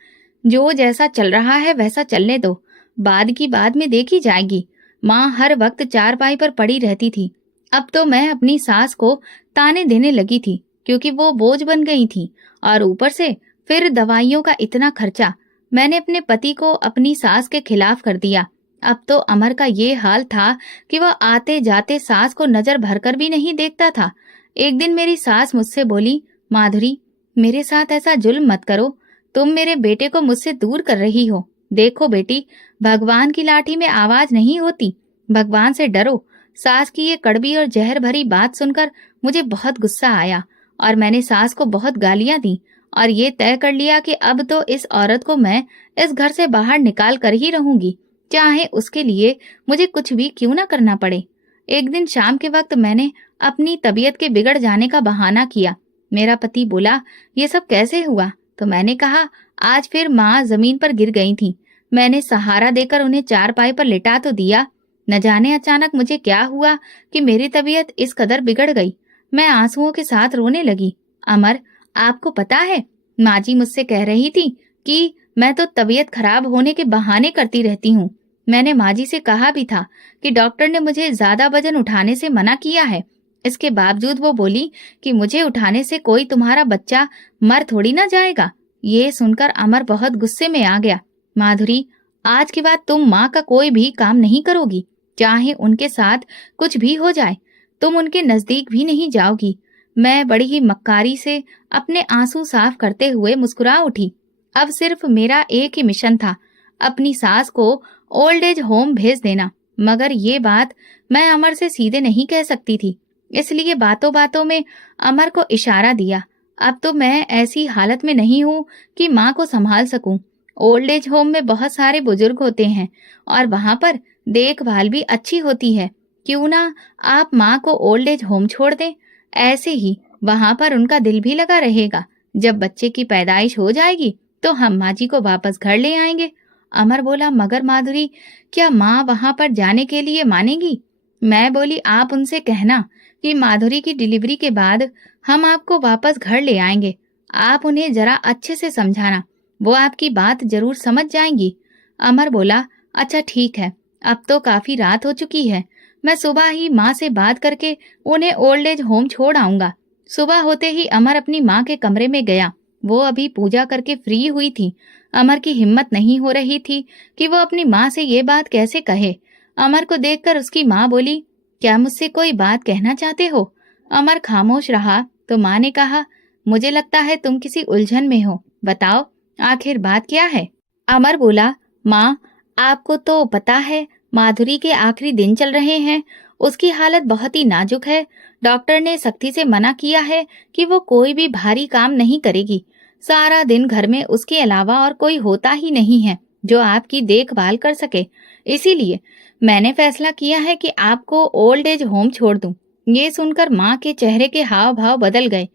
जो जैसा चल रहा है वैसा चलने दो, बाद की बाद में देखी जाएगी। माँ हर वक्त चारपाई पर पड़ी रहती थी। अब तो मैं अपनी सास को ताने देने लगी थी क्योंकि वो बोझ बन गई थी और ऊपर से फिर दवाइयों का इतना खर्चा। मैंने अपने पति को अपनी सास के खिलाफ कर दिया। अब तो अमर का ये हाल था कि वह आते जाते सास को नजर भरकर भी नहीं देखता था। एक दिन मेरी सास मुझसे बोली, माधुरी मेरे साथ ऐसा जुल्म मत करो, तुम मेरे बेटे को मुझसे दूर कर रही हो। देखो बेटी, भगवान की लाठी में आवाज नहीं होती, भगवान से डरो। सास की ये कड़वी और जहर भरी बात सुनकर मुझे बहुत गुस्सा आया और मैंने सास को बहुत गालियां दी और ये तय कर लिया कि अब तो इस औरत को मैं इस घर से बाहर निकाल कर ही रहूंगी, चाहे उसके लिए मुझे कुछ भी क्यों ना करना पड़े। एक दिन शाम के वक्त मैंने अपनी तबीयत के बिगड़ जाने का बहाना किया। मेरा पति बोला, ये सब कैसे हुआ? तो मैंने कहा, आज फिर माँ जमीन पर गिर गई थी। मैंने सहारा देकर उन्हें चारपाई पर लिटा तो दिया। न जाने अचानक मुझे क्या हुआ कि मेरी तबीयत इस कदर बिगड़ गई। मैं आंसुओं के साथ रोने लगी। अमर, आपको पता है माँ जी मुझसे कह रही थी कि मैं तो तबीयत खराब होने के बहाने करती रहती हूँ। मैंने माँ जी से कहा भी था कि डॉक्टर ने मुझे ज्यादा वजन उठाने से मना किया है। इसके बावजूद वो बोली कि मुझे उठाने से कोई तुम्हारा बच्चा मर थोड़ी ना जाएगा। ये सुनकर अमर बहुत गुस्से में आ गया। माधुरी, आज के बाद तुम माँ का कोई भी काम नहीं करोगी, चाहे उनके साथ कुछ भी हो जाए। तुम उनके नजदीक भी नहीं जाओगी। मैं बड़ी ही मक्कारी से अपने आंसू साफ करते हुए मुस्कुरा उठी। अब सिर्फ मेरा एक ही मिशन था, अपनी सास को ओल्ड एज होम भेज देना। मगर ये बात मैं अमर से सीधे नहीं कह सकती थी, इसलिए बातों बातों में अमर को इशारा दिया। अब तो मैं ऐसी हालत में नहीं हूँ कि माँ को संभाल सकूं। ओल्ड एज होम में बहुत सारे बुजुर्ग होते हैं और वहां पर देखभाल भी अच्छी होती है। क्यों ना आप माँ को ओल्ड एज होम छोड़ दें? ऐसे ही वहां पर उनका दिल भी लगा रहेगा। जब बच्चे की पैदाइश हो जाएगी तो हम माँ जी को वापस घर ले आएंगे। अमर बोला, मगर माधुरी, क्या माँ वहां पर जाने के लिए मानेगी? मैं बोली, आप उनसे कहना कि माधुरी की डिलीवरी के बाद हम आपको वापस घर ले आएंगे। आप उन्हें जरा अच्छे से समझाना, वो आपकी बात जरूर समझ जाएंगी। अमर बोला, अच्छा ठीक है, अब तो काफी रात हो चुकी है, मैं सुबह ही माँ से बात करके उन्हें ओल्ड एज होम छोड़ आऊंगा। सुबह होते ही अमर अपनी माँ के कमरे में गया। वो अभी पूजा करके फ्री हुई थी। अमर की हिम्मत नहीं हो रही थी कि वो अपनी माँ से ये बात कैसे कहे। अमर को देखकर उसकी माँ बोली, क्या मुझसे कोई बात कहना चाहते हो? अमर खामोश रहा तो माँ ने कहा, मुझे लगता है तुम किसी उलझन में हो, बताओ आखिर बात क्या है? अमर बोला, माँ, आपको तो पता है माधुरी के आखिरी दिन चल रहे हैं। उसकी हालत बहुत ही नाजुक है। डॉक्टर ने सख्ती से मना किया है कि वो कोई भी भारी काम नहीं करेगी। सारा दिन घर में उसके अलावा और कोई होता ही नहीं है जो आपकी देखभाल कर सके। इसीलिए मैंने फैसला किया है कि आपको ओल्ड एज होम छोड़ दूं। ये सुनकर माँ के चेहरे के हाव भाव बदल गए।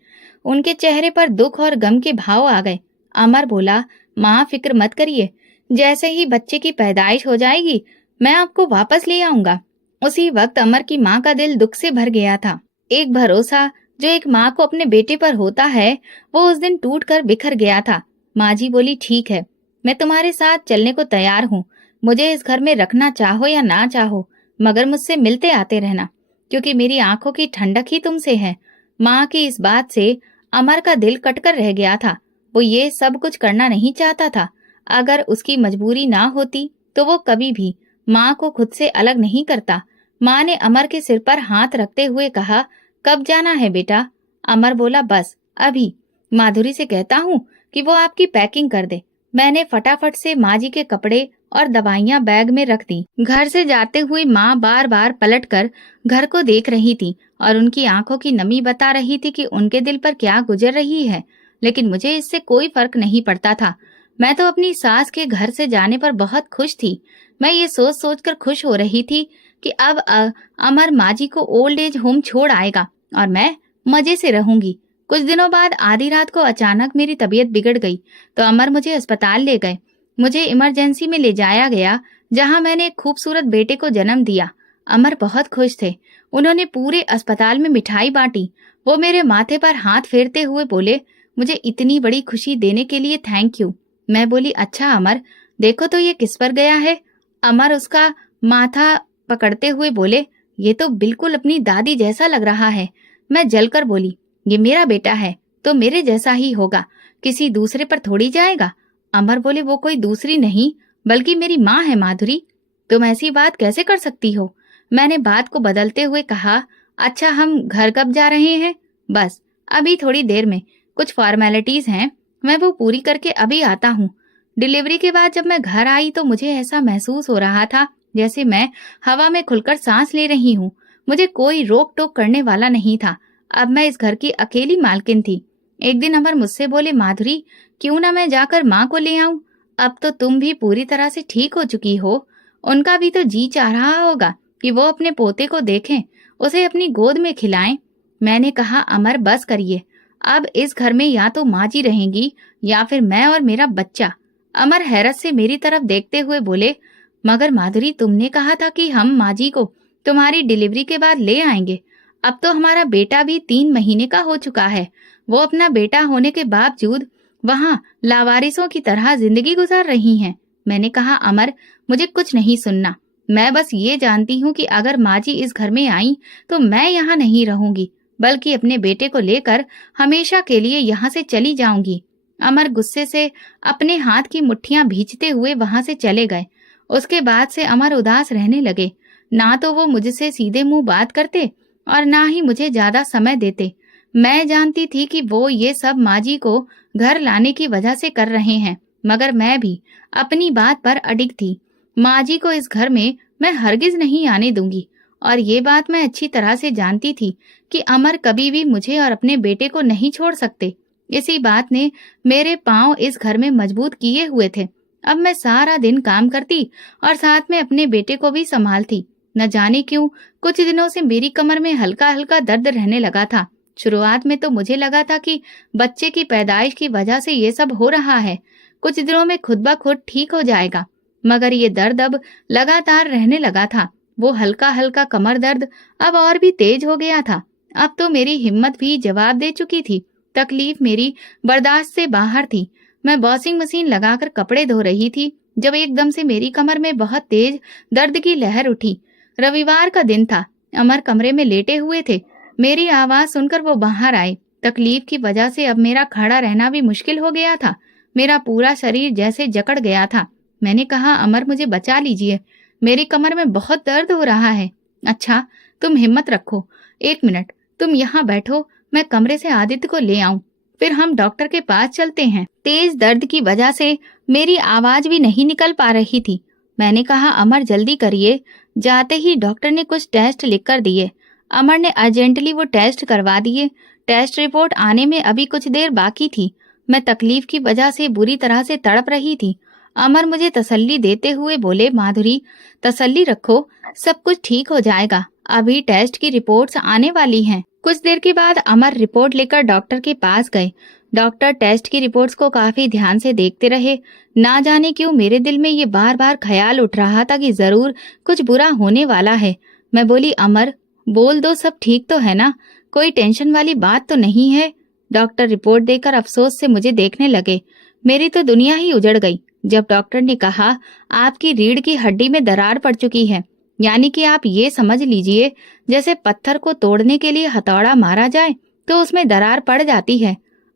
उनके चेहरे पर दुख और गम के भाव आ गए। अमर बोला, माँ फिक्र मत करिए, जैसे ही बच्चे की पैदाइश हो जाएगी मैं आपको वापस ले आऊंगा। उसी वक्त अमर की माँ का दिल दुख से भर गया था। एक भरोसा जो एक माँ को अपने बेटे पर होता है, वो उस दिन टूट कर बिखर गया था। माँ जी बोली, ठीक है, मैं तुम्हारे साथ चलने को तैयार हूँ। मुझे इस घर में रखना चाहो या ना चाहो, मगर मुझसे मिलते आते रहना, क्योंकि मेरी आंखों की ठंडक ही तुमसे है। माँ की इस बात से अमर का दिल कटकर रह गया था। वो ये सब कुछ करना नहीं चाहता था। अगर उसकी मजबूरी ना होती तो वो कभी भी माँ को खुद से अलग नहीं करता। माँ ने अमर के सिर पर हाथ रखते हुए कहा, कब जाना है बेटा? अमर बोला, बस अभी। माधुरी से कहता हूँ कि वो आपकी पैकिंग कर दे। मैंने फटाफट से माँ जी के कपड़े और दवाइयाँ बैग में रख दी। घर से जाते हुए माँ बार बार पलट कर घर को देख रही थी और उनकी आंखों की नमी बता रही थी कि उनके दिल पर क्या गुजर रही है। लेकिन मुझे इससे कोई फर्क नहीं पड़ता था। मैं तो अपनी सास के घर से जाने पर बहुत खुश थी। मैं ये सोच सोच कर खुश हो रही थी कि अब अमर माँ जी को ओल्ड एज होम छोड़ आएगा और मैं मजे से रहूंगी। कुछ दिनों बाद आधी रात को अचानक मेरी तबीयत बिगड़ गई तो अमर मुझे अस्पताल ले गए। मुझे इमरजेंसी में ले जाया गया, जहां मैंने एक खूबसूरत बेटे को जन्म दिया। अमर बहुत खुश थे। उन्होंने पूरे अस्पताल में मिठाई बांटी। वो मेरे माथे पर हाथ फेरते हुए बोले, मुझे इतनी बड़ी खुशी देने के लिए थैंक यू। मैं बोली, अच्छा अमर, देखो तो ये किस पर गया है? अमर उसका माथा पकड़ते हुए बोले, ये तो बिल्कुल अपनी दादी जैसा लग रहा है। मैं जलकर बोली, ये मेरा बेटा है तो मेरे जैसा ही होगा, किसी दूसरे पर थोड़ी जाएगा। अमर बोले, वो कोई दूसरी नहीं बल्कि मेरी माँ है माधुरी। तुम ऐसी बात कैसे कर सकती हो? मैंने बात को बदलते हुए कहा, अच्छा हम घर कब जा रहे हैं? बस अभी थोड़ी देर में, कुछ फॉर्मेलिटीज हैं, मैं वो पूरी करके अभी आता हूँ। डिलीवरी के बाद जब मैं घर आई तो मुझे ऐसा महसूस हो रहा था जैसे मैं हवा में खुलकर सांस ले रही हूँ। मुझे कोई रोक टोक करने वाला नहीं था। अब मैं इस घर की अकेली मालकिन थी। एक दिन अमर मुझसे बोले, माधुरी, क्यों ना मैं जाकर माँ को ले आऊं? अब तो तुम भी पूरी तरह से ठीक हो चुकी हो। उनका भी तो जी चाह रहा होगा कि वो अपने पोते को देखें, उसे अपनी गोद में खिलाएं। मैंने कहा, अमर बस करिए, अब इस घर में या तो माँ जी रहेंगी या फिर मैं और मेरा बच्चा। अमर हैरत से मेरी तरफ देखते हुए बोले, मगर माधुरी, तुमने कहा था कि हम माँ जी को तुम्हारी डिलीवरी के बाद ले आएंगे। अब तो हमारा बेटा भी 3 महीने का हो चुका है। वो अपना बेटा होने के बावजूद वहाँ लावारिसों की तरह जिंदगी गुजार रही हैं। मैंने कहा, अमर, मुझे कुछ नहीं सुनना। मैं बस ये जानती हूँ कि अगर माँ जी इस घर में आई तो मैं यहाँ नहीं रहूंगी, बल्कि अपने बेटे को लेकर हमेशा के लिए यहाँ से चली जाऊंगी। अमर गुस्से से अपने हाथ की मुट्ठियां भींचते हुए वहां से चले गए। उसके बाद से अमर उदास रहने लगे। ना तो वो मुझसे सीधे मुंह बात करते और ना ही मुझे ज्यादा समय देते। मैं जानती थी कि वो ये सब माँ जी को घर लाने की वजह से कर रहे हैं, मगर मैं भी अपनी बात पर अडिग थी। माँ जी को इस घर में मैं हरगिज नहीं आने दूंगी, और ये बात मैं अच्छी तरह से जानती थी कि अमर कभी भी मुझे और अपने बेटे को नहीं छोड़ सकते। इसी बात ने मेरे पांव इस घर में मजबूत किए हुए थे। अब मैं सारा दिन काम करती और साथ में अपने बेटे को भी संभालती। न जाने क्यों कुछ दिनों से मेरी कमर में हल्का हल्का दर्द रहने लगा था। शुरुआत में तो मुझे लगा था कि बच्चे की पैदाइश की वजह से ये सब हो रहा है, कुछ दिनों में खुद ब खुद ठीक हो जाएगा। मगर ये दर्द अब लगातार रहने लगा था। वो हल्का हल्का कमर दर्द अब और भी तेज हो गया था। अब तो मेरी हिम्मत भी जवाब दे चुकी थी। तकलीफ मेरी बर्दाश्त से बाहर थी। मैं वॉशिंग मशीन लगाकर कपड़े धो रही थी जब एकदम से मेरी कमर में बहुत तेज दर्द की लहर उठी। रविवार का दिन था। अमर कमरे में लेटे हुए थे। मेरी आवाज सुनकर वो बाहर आए। तकलीफ की वजह से अब मेरा खड़ा रहना भी मुश्किल हो गया था। मेरा पूरा शरीर जैसे जकड़ गया था। मैंने कहा, अमर, मुझे बचा लीजिए, मेरी कमर में बहुत दर्द हो रहा है। अच्छा, तुम हिम्मत रखो, 1 मिनट तुम यहाँ बैठो, मैं कमरे से आदित्य को ले आऊं, फिर हम डॉक्टर के पास चलते हैं। तेज दर्द की वजह से मेरी आवाज भी नहीं निकल पा रही थी। मैंने कहा, अमर जल्दी करिए। जाते ही डॉक्टर ने कुछ टेस्ट लिख कर दिए। अमर ने अर्जेंटली वो टेस्ट करवा दिए। टेस्ट रिपोर्ट आने में अभी कुछ देर बाकी थी। मैं तकलीफ की वजह से बुरी तरह से तड़प रही थी। अमर मुझे तसल्ली देते हुए बोले, माधुरी, तसल्ली रखो, सब कुछ ठीक हो जाएगा, अभी टेस्ट की रिपोर्ट्स आने वाली हैं। कुछ देर के बाद अमर रिपोर्ट लेकर डॉक्टर के पास गए। डॉक्टर टेस्ट की रिपोर्ट्स को काफी ध्यान से देखते रहे। ना जाने क्यों मेरे दिल में ये बार बार ख्याल उठ रहा था कि जरूर कुछ बुरा होने वाला है। मैं बोली, अमर, बोल दो, सब ठीक तो है ना, कोई टेंशन वाली बात तो नहीं है। डॉक्टर रिपोर्ट देकर अफसोस से मुझे देखने लगे। मेरी तो दुनिया ही उजड़ गई जब डॉक्टर ने कहा, आपकी रीढ़ की हड्डी में दरार पड़ चुकी है। यानी कि आप ये समझ लीजिए जैसे पत्थर को तोड़ने के लिए हथौड़ा मारा जाए तो उसमें दरार पड़ जाती है।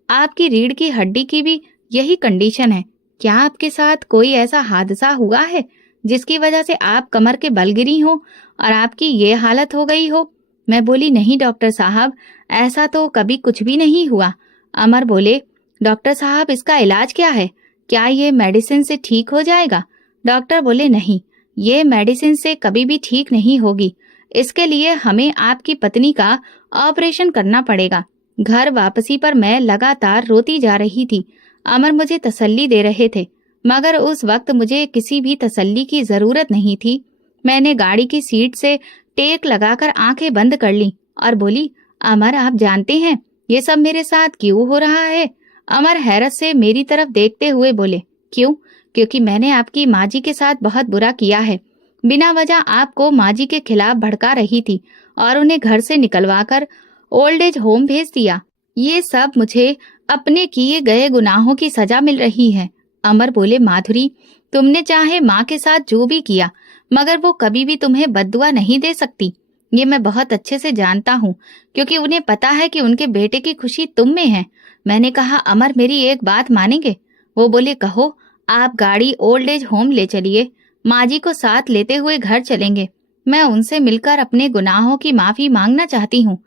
आपकी रीढ़ की हड्डी की भी यही कंडीशन है। क्या आपके साथ कोई ऐसा हादसा हुआ है जिसकी वजह से आप कमर के बल गिरी हो और आपकी ये हालत हो गई हो? मैं बोली, नहीं डॉक्टर साहब, ऐसा तो कभी कुछ भी नहीं हुआ। अमर बोले, डॉक्टर साहब, इसका इलाज क्या है? क्या ये मेडिसिन से ठीक हो जाएगा? डॉक्टर बोले, नहीं, ये मेडिसिन से कभी भी ठीक नहीं होगी। इसके लिए हमें आपकी पत्नी का ऑपरेशन करना पड़ेगा। घर वापसी पर मैं लगातार रोती जा रही थी। अमर मुझे तसल्ली दे रहे थे, मगर उस वक्त मुझे किसी भी तसल्ली की जरूरत नहीं थी। मैंने गाड़ी की सीट से टेक लगाकर आंखें बंद कर ली और बोली, अमर, आप जानते हैं ये सब मेरे साथ क्यों हो रहा है? अमर हैरत से मेरी तरफ देखते हुए बोले, क्यों? क्योंकि मैंने आपकी माँ जी के साथ बहुत बुरा किया है। बिना वजह आपको माँ जी के खिलाफ भड़का रही थी और उन्हें घर से निकलवाकर ओल्ड एज होम भेज दिया। ये सब मुझे अपने किए गए गुनाहों की सजा मिल रही है। अमर बोले, माधुरी, तुमने चाहे माँ के साथ जो भी किया, मगर वो कभी भी तुम्हें बद्दुआ नहीं दे सकती। ये मैं बहुत अच्छे से जानता हूँ, क्योंकि उन्हें पता है कि उनके बेटे की खुशी तुम में है। मैंने कहा, अमर, मेरी एक बात मानेंगे? वो बोले, कहो। आप गाड़ी ओल्ड एज होम ले चलिए, माँ जी को साथ लेते हुए घर चलेंगे। मैं उनसे मिलकर अपने गुनाहों की माफी मांगना चाहती हूँ।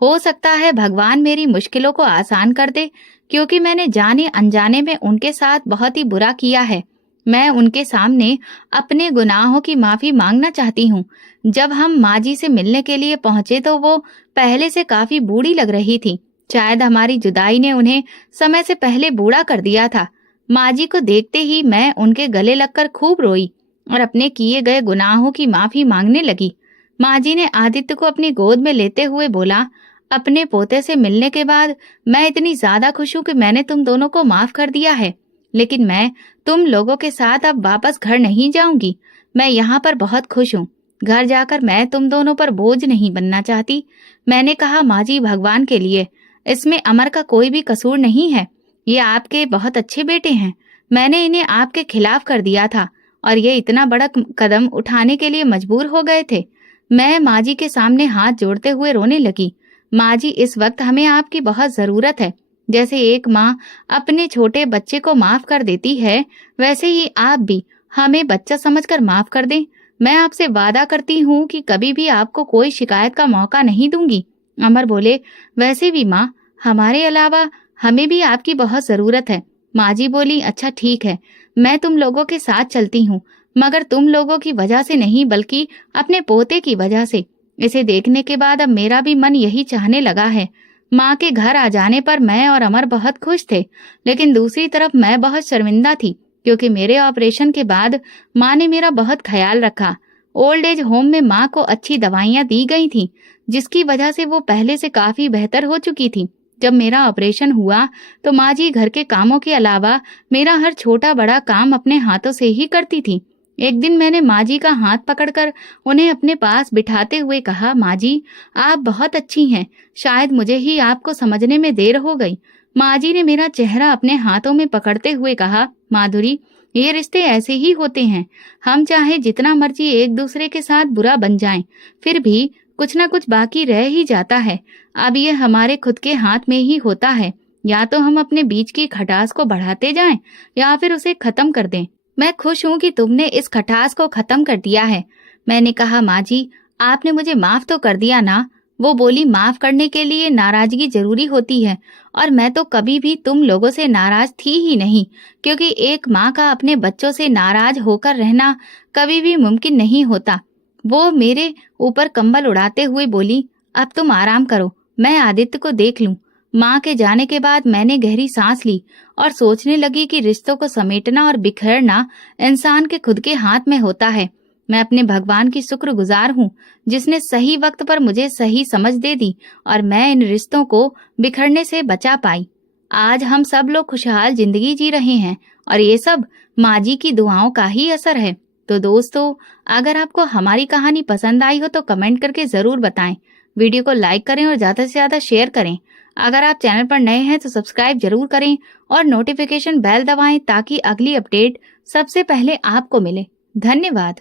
हो सकता है भगवान मेरी मुश्किलों को आसान कर दे, क्योंकि मैंने जाने अनजाने में उनके साथ बहुत ही बुरा किया है। मैं उनके सामने अपने गुनाहों की माफी मांगना चाहती हूँ। जब हम माँ जी से मिलने के लिए पहुंचे तो वो पहले से काफी बूढ़ी लग रही थी। शायद हमारी जुदाई ने उन्हें समय से पहले बूढ़ा कर दिया था। माँ जी को देखते ही मैं उनके गले लगकर खूब रोई और अपने किए गए गुनाहों की माफी मांगने लगी। माँ जी ने आदित्य को अपनी गोद में लेते हुए बोला, अपने पोते से मिलने के बाद मैं इतनी ज्यादा खुश हूँ कि मैंने तुम दोनों को माफ कर दिया है, लेकिन मैं तुम लोगों के साथ अब वापस घर नहीं जाऊंगी। मैं यहाँ पर बहुत खुश हूँ। घर जाकर मैं तुम दोनों पर बोझ नहीं बनना चाहती। मैंने कहा, माँ जी, भगवान के लिए इसमें अमर का कोई भी कसूर नहीं है। ये आपके बहुत अच्छे बेटे हैं। मैंने इन्हें आपके खिलाफ कर दिया था और ये इतना बड़ा कदम उठाने के लिए मजबूर हो गए थे। मैं माँ जी के सामने हाथ जोड़ते हुए रोने लगी। माँ जी, इस वक्त हमें आपकी बहुत ज़रूरत है। जैसे एक माँ अपने छोटे बच्चे को माफ़ कर देती है, वैसे ही आप भी हमें बच्चा समझकर माफ़ कर दें। मैं आपसे वादा करती हूँ कि कभी भी आपको कोई शिकायत का मौका नहीं दूंगी। अमर बोले, वैसे भी माँ, हमारे अलावा हमें भी आपकी बहुत ज़रूरत है। माँ जी बोली, अच्छा ठीक है, मैं तुम लोगों के साथ चलती हूँ, मगर तुम लोगों की वजह से नहीं बल्कि अपने पोते की वजह से। इसे देखने के बाद अब मेरा भी मन यही चाहने लगा है। माँ के घर आ जाने पर मैं और अमर बहुत खुश थे, लेकिन दूसरी तरफ मैं बहुत शर्मिंदा थी क्योंकि मेरे ऑपरेशन के बाद माँ ने मेरा बहुत ख्याल रखा। ओल्ड एज होम में माँ को अच्छी दवाइयाँ दी गई थी, जिसकी वजह से वो पहले से काफी बेहतर हो चुकी थी। जब मेरा ऑपरेशन हुआ तो माँ जी घर के कामों के अलावा मेरा हर छोटा बड़ा काम अपने हाथों से ही करती थी। एक दिन मैंने माँ जी का हाथ पकड़कर उन्हें अपने पास बिठाते हुए कहा, माँ जी, आप बहुत अच्छी हैं, शायद मुझे ही आपको समझने में देर हो गई। माँ जी ने मेरा चेहरा अपने हाथों में पकड़ते हुए कहा, माधुरी, ये रिश्ते ऐसे ही होते हैं। हम चाहे जितना मर्जी एक दूसरे के साथ बुरा बन जाएं, फिर भी कुछ ना कुछ बाकी रह ही जाता है। अब ये हमारे खुद के हाथ में ही होता है। या तो हम अपने बीच की खटास को बढ़ाते जाएं या फिर उसे खत्म कर दें। मैं खुश हूँ कि तुमने इस खटास को खत्म कर दिया है। मैंने कहा, माँ जी, आपने मुझे माफ तो कर दिया ना। वो बोली, माफ करने के लिए नाराजगी जरूरी होती है और मैं तो कभी भी तुम लोगों से नाराज थी ही नहीं, क्योंकि एक माँ का अपने बच्चों से नाराज होकर रहना कभी भी मुमकिन नहीं होता। वो मेरे ऊपर कंबल उड़ाते हुए बोली, अब तुम आराम करो, मैं आदित्य को देख लूं। माँ के जाने के बाद मैंने गहरी सांस ली और सोचने लगी कि रिश्तों को समेटना और बिखेरना इंसान के खुद के हाथ में होता है। मैं अपने भगवान की शुक्रगुजार हूँ, जिसने सही वक्त पर मुझे सही समझ दे दी और मैं इन रिश्तों को बिखरने से बचा पाई। आज हम सब लोग खुशहाल जिंदगी जी रहे हैं और ये सब माँ जी की दुआओं का ही असर है। तो दोस्तों, अगर आपको हमारी कहानी पसंद आई हो तो कमेंट करके जरूर बताएं। वीडियो को लाइक करें और ज्यादा से ज्यादा शेयर करें। अगर आप चैनल पर नए हैं तो सब्सक्राइब जरूर करें और नोटिफिकेशन बेल दबाएं ताकि अगली अपडेट सबसे पहले आपको मिले। धन्यवाद।